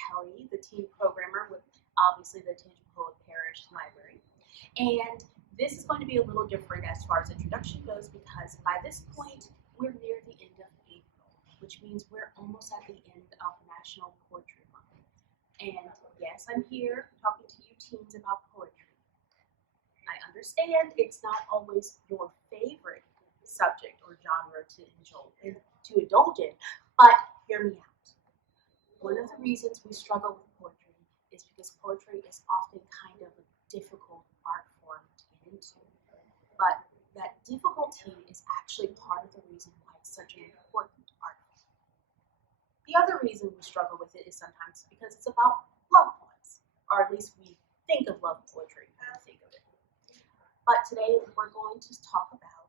Kelly, the teen programmer with obviously the Tangipahoa Parish Library. And this is going to be a little different as far as introduction goes because by this point, we're near the end of April, which means we're almost at the end of National Poetry Month. And yes, I'm here talking to you teens about poetry. I understand it's not always your favorite subject or genre to indulge in, but hear me out. One of the reasons we struggle with poetry is because poetry is often kind of a difficult art form to get into. But that difficulty is actually part of the reason why it's such an important art form. The other reason we struggle with it is sometimes because it's about love poems, or at least we think of love poetry when we think of it. But today we're going to talk about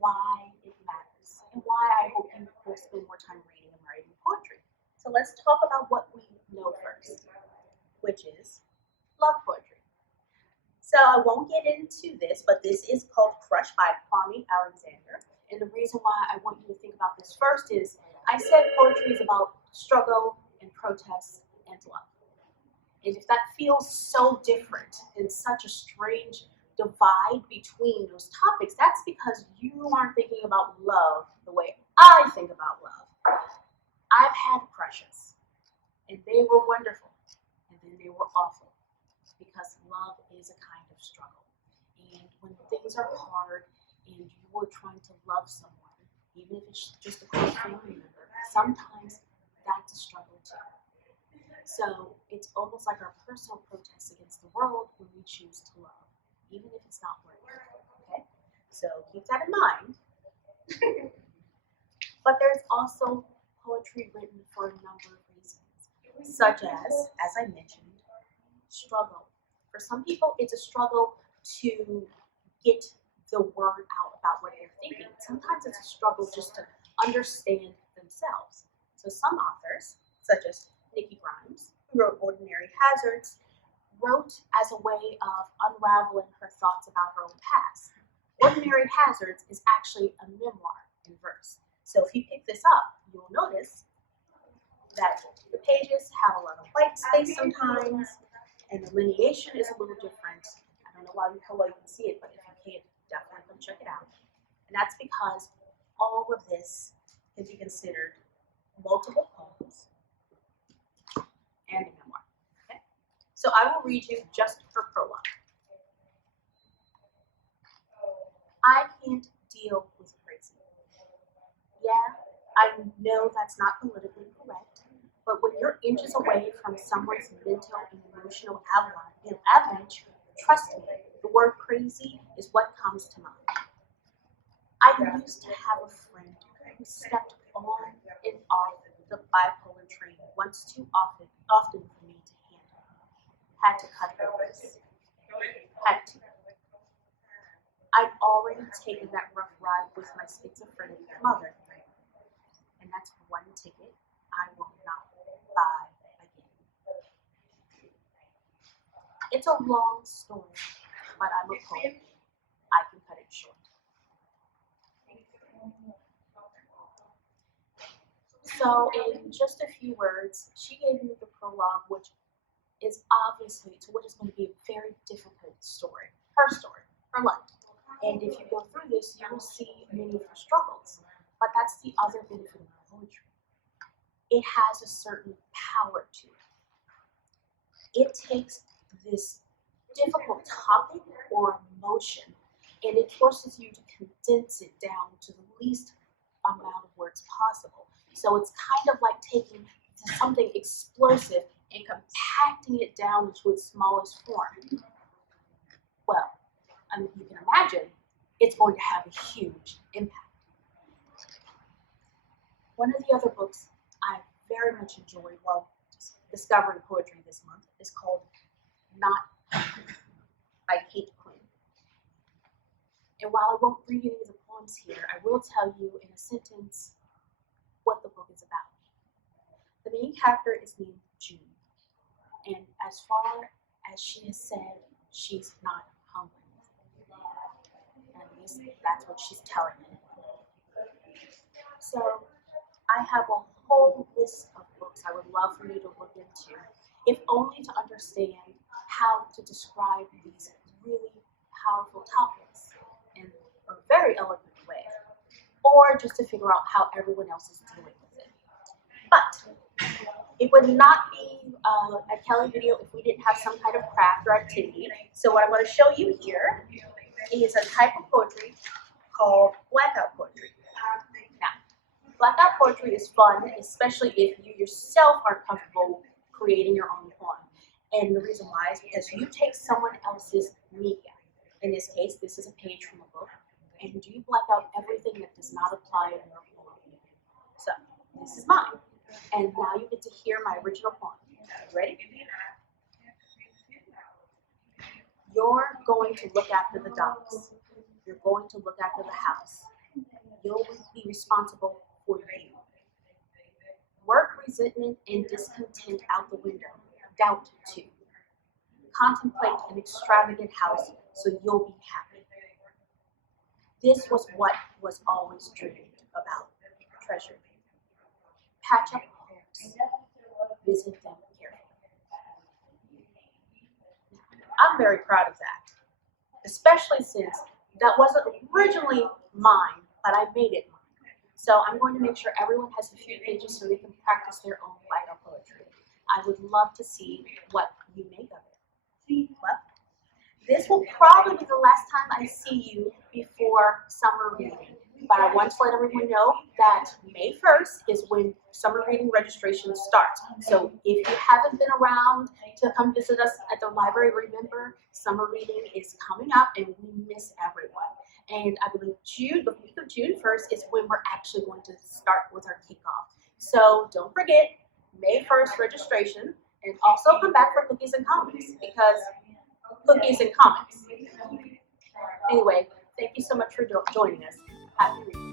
why it matters and why I hope you will spend more time reading and writing poetry. So let's talk about what we know first, which is love poetry. So I won't get into this, but this is called Crush by Kwame Alexander. And the reason why I want you to think about this first is I said poetry is about struggle and protest and love. And if that feels so different and such a strange divide between those topics, that's because you aren't thinking about love the way I think about love. I've had crushes, and they were wonderful, and then they were awful, because love is a kind of struggle. And when things are hard and you are trying to love someone, even if it's just a close family member, sometimes that's a struggle too. So it's almost like our personal protest against the world when we choose to love, even if it's not working. Okay? So keep that in mind. But there's also poetry written for a number of reasons, such as I mentioned, struggle. For some people, it's a struggle to get the word out about what they're thinking. Sometimes it's a struggle just to understand themselves. So some authors, such as Nikki Grimes, who wrote Ordinary Hazards, wrote as a way of unraveling her thoughts about her own past. Ordinary Hazards is actually a memoir in verse. So if you pick this up, you'll notice that the pages have a lot of white space sometimes, and the lineation is a little different. I don't know how well you can see it, but if you can, definitely come check it out. And that's because all of this can be considered multiple poems and a memoir. Okay? So I will read you just her prologue. I can't deal with crazy. Yeah, I know that's not politically correct, but when you're inches away from someone's mental and emotional avalanche, trust me, the word crazy is what comes to mind. I used to have a friend who stepped on and off the bipolar train once too often for me to handle. Had to cut her loose. Had to. I'd already taken that rough ride with my schizophrenic mother, and that's one ticket I will not buy again. It's a long story, but I'm a poet. I can cut it short. So in just a few words, she gave me the prologue, which is obviously to what is going to be a very difficult story, her life. And if you go through this, you will see many of her struggles. But that's the other benefit of poetry. It has a certain power to it. It takes this difficult topic or emotion and it forces you to condense it down to the least amount of words possible. So it's kind of like taking something explosive and compacting it down into its smallest form. Well, I mean, you can imagine it's going to have a huge impact. One of the other books I very much enjoyed while discovering poetry this month is called Not by Kate Quinn. And while I won't read any of the poems here, I will tell you in a sentence what the book is about. The main character is named June, and as far as she has said, she's not hungry. At least that's what she's telling me. So I have a whole list of books I would love for you to look into, if only to understand how to describe these really powerful topics in a very eloquent way, or just to figure out how everyone else is dealing with it. But it would not be a Kelly video if we didn't have some kind of craft or activity. So what I'm going to show you here is a type of poetry called blackout poetry. Now, blackout poetry is fun, especially if you yourself aren't comfortable creating your own poem. And the reason why is because you take someone else's media. In this case, this is a page from a book, and you black out everything that does not apply in your poem. So, this is mine. And now you get to hear my original poem. Ready? You're going to look after the dogs. You're going to look after the house. You'll be responsible for you. Work resentment and discontent out the window. Doubt too. Contemplate an extravagant house so you'll be happy. This was what was always dreamed about, treasured. Patch up homes. Visit them carefully. I'm very proud of that, especially since that wasn't originally mine, but I made it mine. So I'm going to make sure everyone has a few pages so they can practice their own blackout poetry. I would love to see what you make of it. Well, this will probably be the last time I see you before summer reading. But I want to let everyone know that May 1st is when summer reading registration starts. So if you haven't been around to come visit us at the library, remember, summer reading is coming up and we miss everyone. And I believe the week of June 1st is when we're actually going to start with our kickoff. So don't forget, May 1st registration, and also come back for cookies and comics, because cookies and comics. Anyway, thank you so much for joining us. Happy reading.